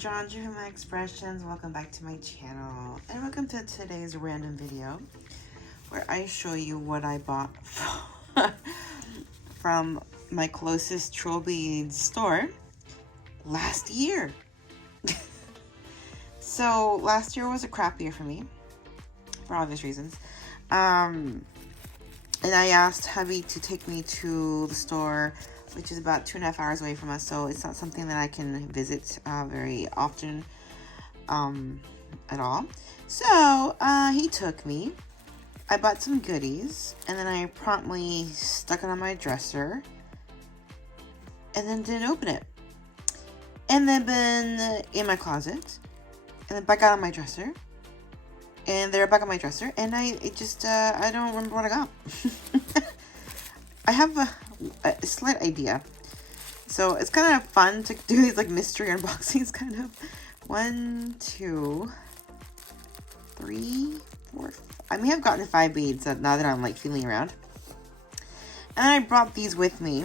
John from Xpressions. Welcome back to my channel and welcome to today's random video where I show you what I bought from my closest Trollbeads store last year. So last year was a crap year for me for obvious reasons. And I asked hubby to take me to the store, which is about 2.5 hours away from us, so it's not something that I can visit very often at all. So he took me. I bought some goodies, and then I promptly stuck it on my dresser, and then didn't open it. And then been in my closet, and then back out on my dresser, and they're back on my dresser, and I don't remember what I got. I have a slight idea. So it's kind of fun to do these like mystery unboxings, kind of. 1, 2, 3, 4, 5. I may have gotten 5 beads now that I'm like feeling around. And then I brought these with me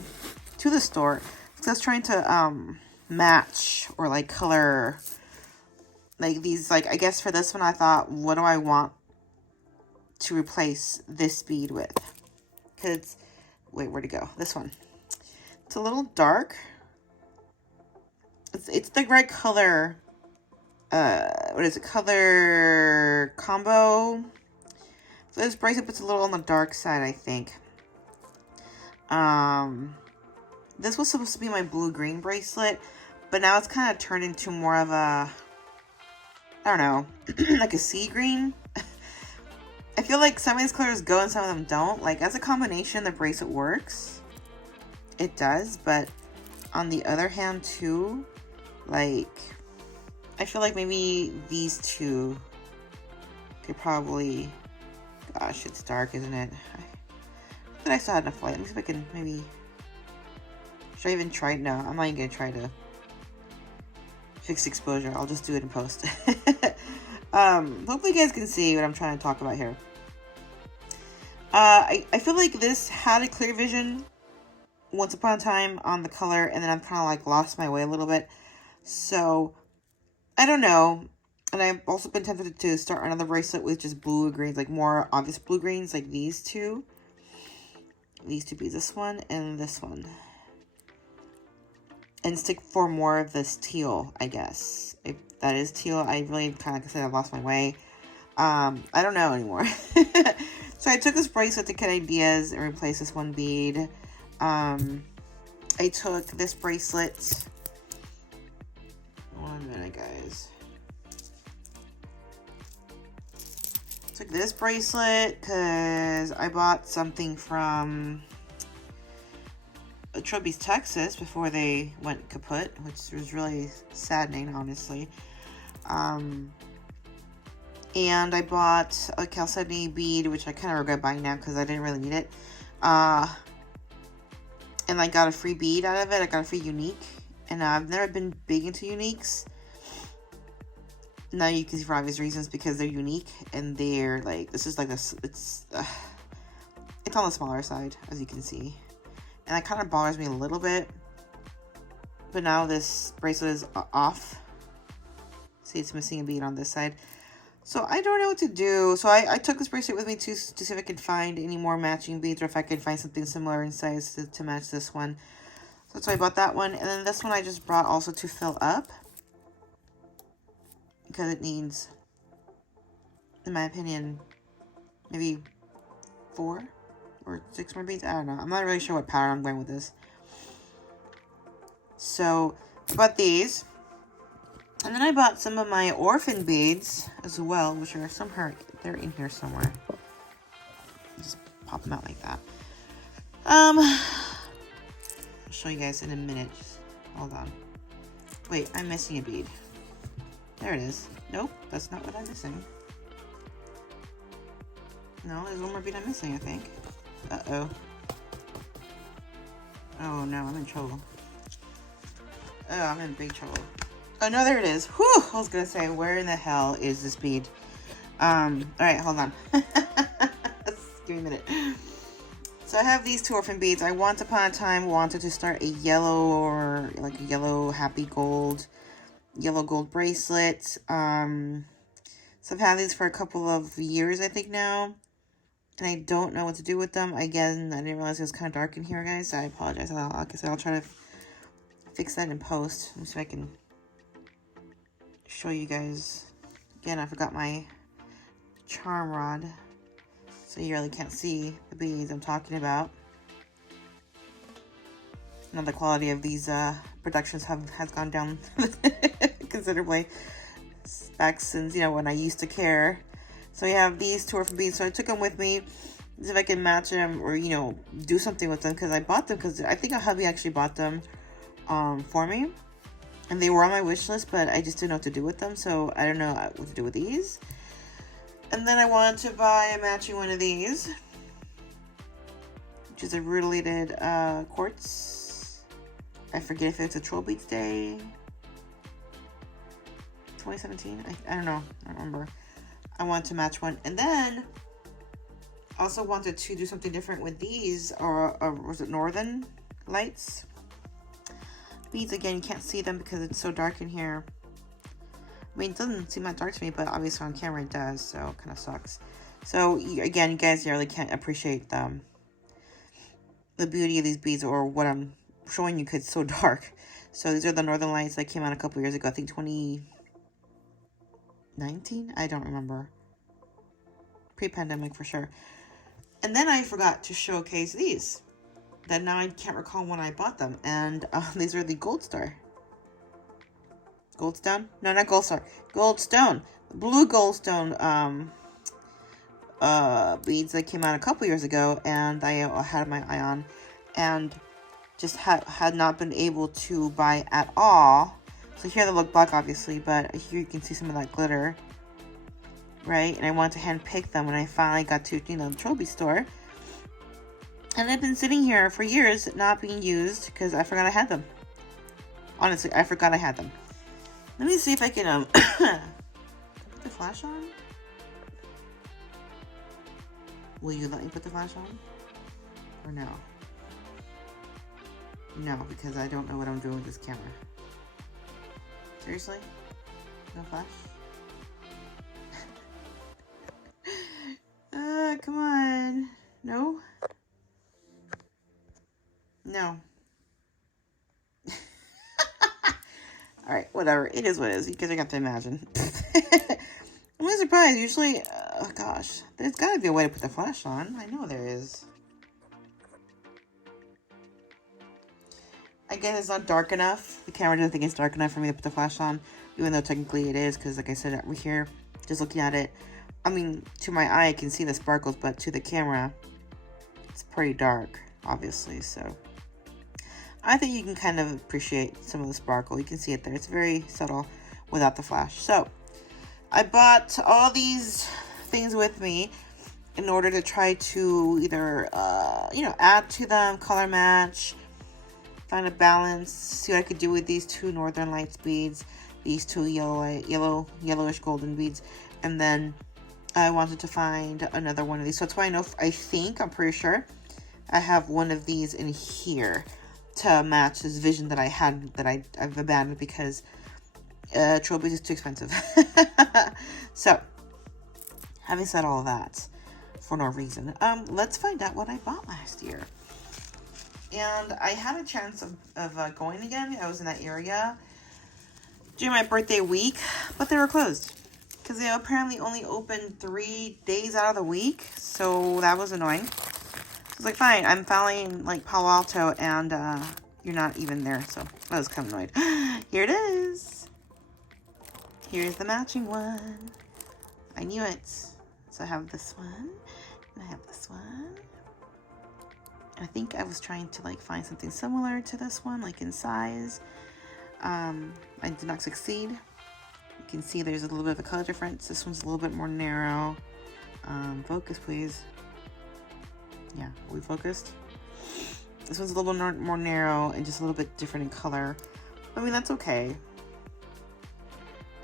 to the store because I was trying to match or like color like these. Like I guess for this one I thought, what do I want to replace this bead with? Because wait, where'd it go? This one. It's a little dark. It's the right color. What is it? Color combo. So this bracelet puts a little on the dark side, I think. This was supposed to be my blue-green bracelet, but now it's kind of turned into more of a, I don't know, like a sea green. I feel like some of these colors go and some of them don't. Like, as a combination, the bracelet works. It does, but on the other hand, too, like, I feel like maybe these two could probably... Gosh, it's dark, isn't it? But I still had enough light. Let me see if I can maybe... Should I even try? No, I'm not even going to try to fix exposure. I'll just do it in post. Hopefully you guys can see what I'm trying to talk about here. I feel like this had a clear vision once upon a time on the color, and then I've kind of like lost my way a little bit. So, I don't know. And I've also been tempted to start another bracelet with just blue greens, like more obvious blue greens, like these two. These two beads, this one and this one. And stick for more of this teal, I guess. If that is teal, I really kind of said I lost my way. I don't know anymore. So I took this bracelet to get ideas and replace this one bead. I took this bracelet. 1 minute, guys. Took this bracelet because I bought something from Trollbeads, Texas before they went kaput, which was really saddening, honestly. And I bought a chalcedony bead, which I kind of regret buying now because I didn't really need it. And I got a free bead out of it. I got a free unique. And I've never been big into uniques. Now you can see for obvious reasons because they're unique. And they're like, this is like this, it's on the smaller side, as you can see. And that kind of bothers me a little bit. But now this bracelet is off. See, it's missing a bead on this side. So I don't know what to do. So I took this bracelet with me to see if I could find any more matching beads, or if I could find something similar in size to match this one. So that's why I bought that one. And then this one I just brought also to fill up, because it needs, in my opinion, maybe 4 or 6 more beads. I don't know. I'm not really sure what pattern I'm going with this. So I bought these. And then I bought some of my orphan beads as well, which are somehow, they're in here somewhere. Just pop them out like that. I'll show you guys in a minute. Just hold on. Wait, I'm missing a bead. There it is. Nope, that's not what I'm missing. No, there's one more bead I'm missing, I think. Uh-oh. Oh no, I'm in trouble. Oh, I'm in big trouble. Oh no, there it is. Whew! I was gonna say, where in the hell is this bead? Alright, hold on. Give me a minute. So I have these 2 orphan beads. I once upon a time wanted to start a yellow, or like a yellow happy gold yellow gold bracelet. So I've had these for a couple of years, I think now. And I don't know what to do with them. Again, I didn't realize it was kind of dark in here, guys. So I apologize. Like I said, I'll try to fix that in post. Let me see if I can show you guys. Again, I forgot my charm rod. So you really can't see the beads I'm talking about. Now the quality of these productions has gone down considerably back since, you know, when I used to care. So we have these two from beads. So I took them with me. See if I can match them or, you know, do something with them, because I bought them because I think a hubby actually bought them for me. And they were on my wish list, but I just didn't know what to do with them. So I don't know what to do with these. And then I wanted to buy a matching one of these, which is a related quartz. I forget if it's a Trollbeads Day 2017. I don't know. I don't remember. I wanted to match one. And then also wanted to do something different with these, or was it Northern Lights beads. Again, you can't see them because it's so dark in here. I mean, it doesn't seem that dark to me, but obviously on camera it does, so it kind of sucks. So again, you guys really can't appreciate the beauty of these beads, or what I'm showing you because it's so dark. So these are the Northern Lights that came out a couple years ago. I think 2019? I don't remember. Pre-pandemic for sure. And then I forgot to showcase these. Then now I can't recall when I bought them. And these are the Gold Star. Goldstone? No, not Gold Star. Goldstone. Blue Goldstone beads that came out a couple years ago, and I had my eye on, and just had not been able to buy at all. So here they look black, obviously, but here you can see some of that glitter, right? And I wanted to hand pick them when I finally got to, you know, the Trollbeads store. And they've been sitting here for years, not being used, because I forgot I had them. Honestly, I forgot I had them. Let me see if I can, put the flash on? Will you let me put the flash on? Or no? No, because I don't know what I'm doing with this camera. Seriously? No flash? Come on. No? No. Alright, whatever. It is what it is. You guys are going to have to imagine. I'm really surprised. Usually, oh gosh. There's got to be a way to put the flash on. I know there is. I guess it's not dark enough. The camera doesn't think it's dark enough for me to put the flash on. Even though technically it is. Because like I said, we're here just looking at it. I mean, to my eye, I can see the sparkles. But to the camera, it's pretty dark. Obviously, so I think you can kind of appreciate some of the sparkle. You can see it there. It's very subtle without the flash. So I bought all these things with me in order to try to either, you know, add to them, color match, find a balance, see what I could do with these two Northern Lights beads, these two yellowish golden beads, and then I wanted to find another one of these. So that's why I'm pretty sure I have one of these in here to match this vision that I had, that I've abandoned because Trollbeads is too expensive. So, having said all of that, for no reason, let's find out what I bought last year. And I had a chance of going again. I was in that area during my birthday week, but they were closed because they apparently only opened 3 days out of the week. So that was annoying. I was like, fine, I'm following like Palo Alto, and you're not even there, so I was kind of annoyed. Here it is. Here's the matching one. I knew it. So I have this one, and I have this one. I think I was trying to like find something similar to this one, like in size. I did not succeed. You can see there's a little bit of a color difference. This one's a little bit more narrow. Focus, please. Yeah, we focused. This one's a little more narrow and just a little bit different in color. I mean, that's okay.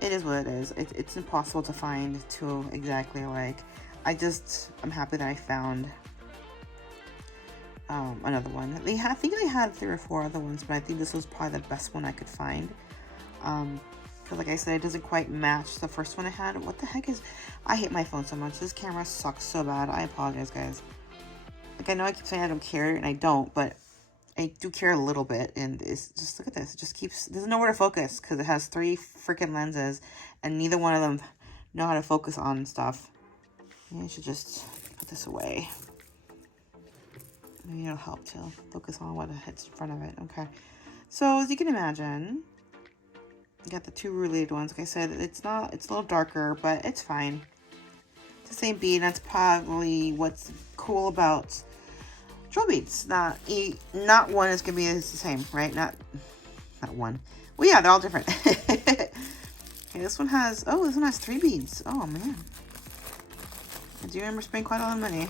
It is what it is. It's impossible to find two exactly alike. I'm happy that I found another one. I think they had 3 or 4 other ones, but I think this was probably the best one I could find. because like I said, it doesn't quite match the first one I had. What the heck is... I hate my phone so much. This camera sucks so bad. I apologize, guys. Like, I know I keep saying I don't care, and I don't, but I do care a little bit. And it's just, look at this. It just keeps... It doesn't know where to focus because it has 3 freaking lenses, and neither one of them know how to focus on stuff. Maybe I should just put this away. Maybe it'll help to focus on what hits in front of it. Okay. So, as you can imagine, you got the 2 related ones. Like I said, it's a little darker, but it's fine. It's the same bead. That's probably what's cool about Trollbeads. Not one is going to be the same, right? Not one. Well, yeah, they're all different. Okay, this one has 3 beads. Oh, man. I do remember spending quite a lot of money.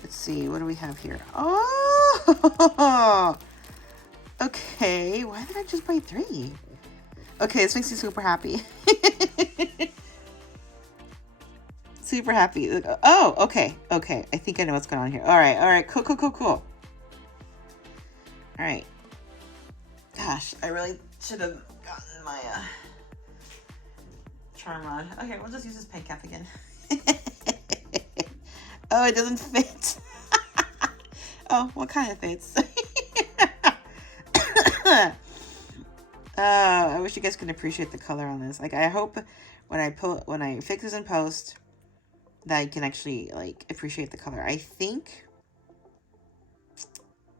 Let's see, what do we have here? Oh! Okay, why did I just buy 3? Okay, this makes me super happy. Super happy. Oh, okay, okay. I think I know what's going on here. Alright, cool. Alright. Gosh, I really should have gotten my charm on. Okay, we'll just use this pen cap again. Oh, it doesn't fit. Oh, what kind of fits? I wish you guys could appreciate the color on this. Like, I hope when I fix this in post that you can actually, like, appreciate the color. I think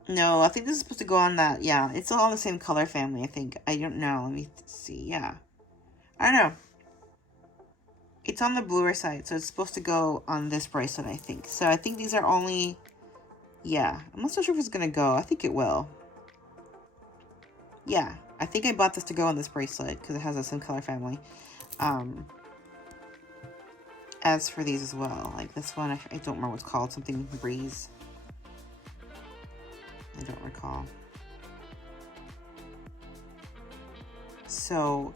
this is supposed to go on that. Yeah, it's all the same color family, I think. I don't know. Let me see. Yeah. I don't know. It's on the bluer side, so it's supposed to go on this bracelet, I think. So I think these are only... Yeah, I'm not so sure if it's going to go. I think it will. Yeah, I think I bought this to go on this bracelet because it has the same color family. As for these as well, like this one, I don't remember what it's called. Something Breeze. I don't recall. So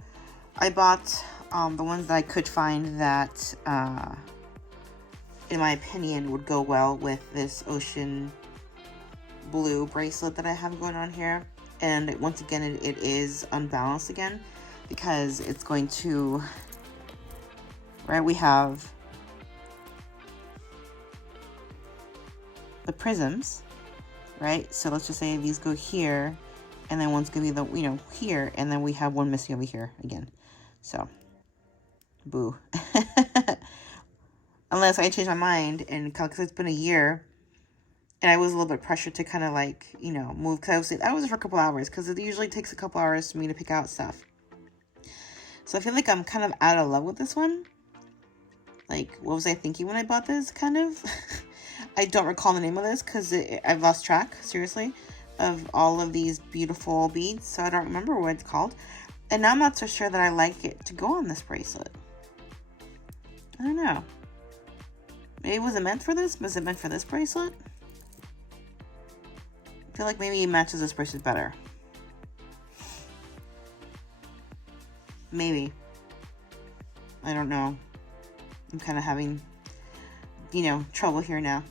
I bought the ones that I could find that, in my opinion, would go well with this ocean blue bracelet that I have going on here. And once again, it is unbalanced again because it's going to, right, we have the prisms, right? So let's just say these go here, and then one's gonna be the, here, and then we have one missing over here again. So, boo. Unless I change my mind, and because it's been a year, and I was a little bit pressured to kind of like, move, because I was there for a couple hours, because it usually takes a couple hours for me to pick out stuff. So I feel like I'm kind of out of love with this one. Like, what was I thinking when I bought this, kind of? I don't recall the name of this, because I've lost track, seriously, of all of these beautiful beads, so I don't remember what it's called. And I'm not so sure that I like it to go on this bracelet. I don't know. Maybe was it meant for this? Was it meant for this bracelet? I feel like maybe it matches this bracelet better. Maybe. I don't know. I'm kind of having, trouble here now.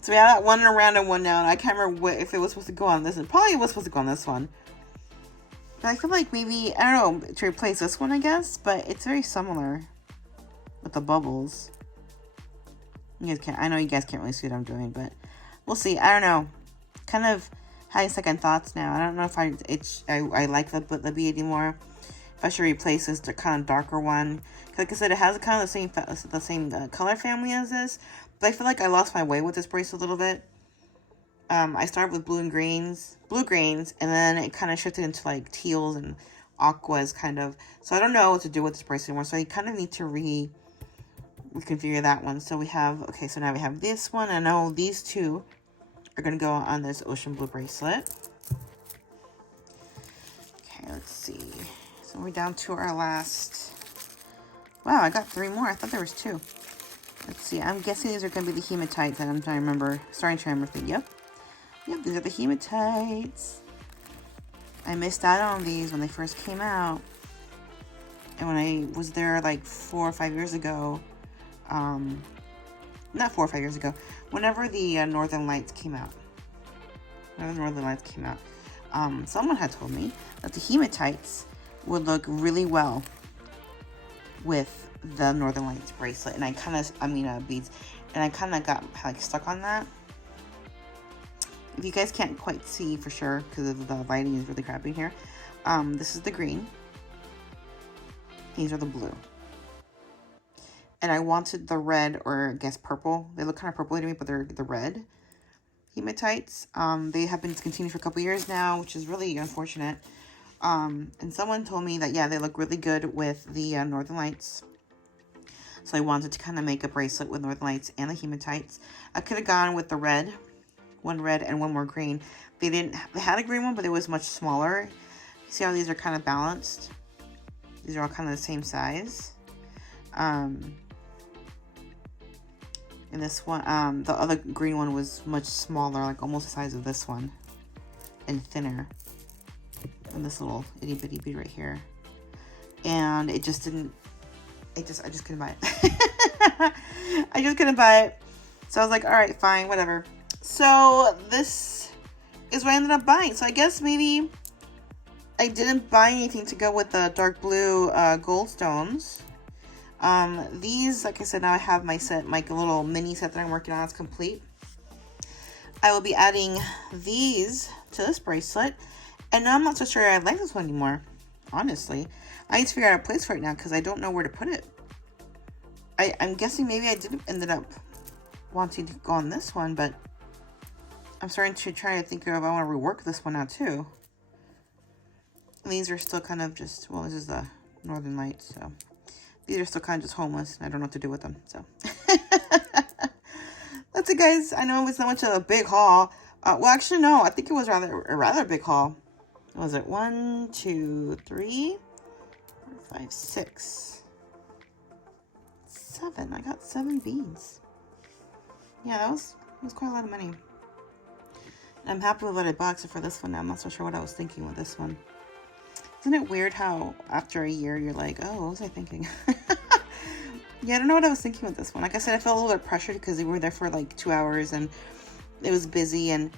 So we have that one random one now, and I can't remember if it was supposed to go on this. It probably was supposed to go on this one. But I feel like maybe, I don't know, to replace this one, I guess. But it's very similar with the bubbles. I know you guys can't really see what I'm doing, but we'll see. I don't know. Kind of having second thoughts now. I don't know if I like the bead anymore. If I should replace this kind of darker one. Like I said, it has kind of the same color family as this. But I feel like I lost my way with this bracelet a little bit. I started with blue greens, and then it kind of shifted into like teals and aquas kind of. So I don't know what to do with this bracelet anymore. So I kind of need to reconfigure that one. So we have, okay, so now we have this one. I know these two are going to go on this ocean blue bracelet. Okay, let's see. So we're down to our last. Wow, I got 3 more. I thought there was 2. Let's see. I'm guessing these are going to be the hematites that I'm trying to remember. Starting to remember. Yep, these are the hematites. I missed out on these when they first came out. And when I was there like 4 or 5 years ago, not 4 or 5 years ago, whenever the Northern Lights came out. Someone had told me that the hematites would look really well with the Northern Lights bracelet. And I kind of, beads. And I kind of got like stuck on that. If you guys can't quite see for sure, because the lighting is really crappy here. This is the green. These are the blue. And I wanted the red, or I guess purple. They look kind of purpley to me, but they're the red hematites. They have been discontinued for a couple years now, which is really unfortunate. And someone told me that, yeah, they look really good with the Northern Lights. So I wanted to kind of make a bracelet with Northern Lights and the hematites. I could have gone with the red, one red and one more green. They had a green one, but it was much smaller. See how these are kind of balanced? These are all kind of the same size. And this one, the other green one was much smaller, like almost the size of this one, and thinner. And this little itty bitty bead right here. And it just didn't, I just couldn't buy it. I just couldn't buy it. So I was like, all right, fine, whatever. So this is what I ended up buying. So I guess maybe I didn't buy anything to go with the dark blue gold stones. These, like I said, now I have my set, my little mini set that I'm working on. It's complete. I will be adding these to this bracelet. And now I'm not so sure I like this one anymore, honestly. I need to figure out a place for it now because I don't know where to put it. I'm guessing maybe I didn't ended up wanting to go on this one, but I'm starting to try to think of if I want to rework this one now too. And these are still kind of just, well, this is the Northern Lights, so these are still kind of just homeless, and I don't know what to do with them, so. That's it, guys. I know it was not much of a big haul. Well, actually, no, I think it was a rather big haul. What was it? 1, 2, 3, 4, 5, 6, 7. I got 7 beads. Yeah, that was quite a lot of money. And I'm happy with what I bought, except for this one. Now I'm not so sure what I was thinking with this one. Isn't it weird how after a year you're like, oh, what was I thinking? Yeah, I don't know what I was thinking with this one. Like I said, I felt a little bit pressured because we were there for like 2 hours and it was busy and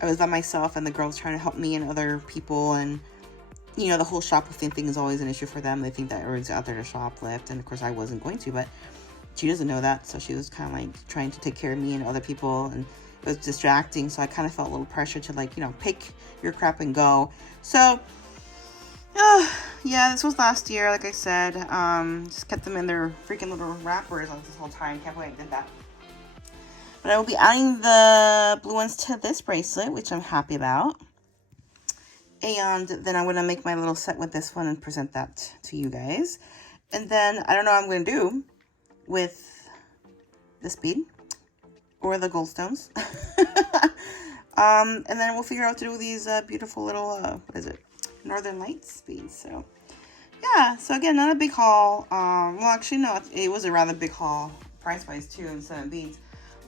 I was by myself and the girls trying to help me and other people, and you know, the whole shoplifting thing is always an issue for them. They think that everyone's out there to shoplift, and of course I wasn't going to, but she doesn't know that, so she was kind of like trying to take care of me and other people, and it was distracting, so I kind of felt a little pressure to, like, you know, pick your crap and go. So yeah, this was last year, like I said. Just kept them in their freaking little wrappers all this whole time. Can't believe I did that. But I will be adding the blue ones to this bracelet, which I'm happy about. And then I'm going to make my little set with this one and present that to you guys. And then I don't know what I'm going to do with this bead or the gold stones. And then we'll figure out what to do with these beautiful little, what is it? Northern Lights beads. So yeah, so again, not a big haul. Well, actually no, it was a rather big haul price wise too, and 7 beads.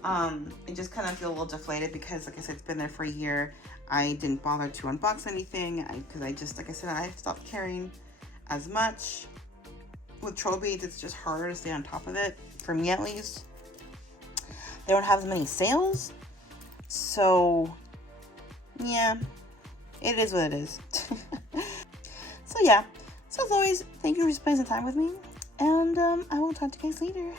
I just kind of feel a little deflated because, like I said, it's been there for a year. I didn't bother to unbox anything because I just, like I said, I stopped caring as much. With Trollbeads, it's just harder to stay on top of it, for me at least. They don't have as many sales, so yeah, it is what it is. So yeah, so as always, thank you for spending some time with me, and I will talk to you guys later.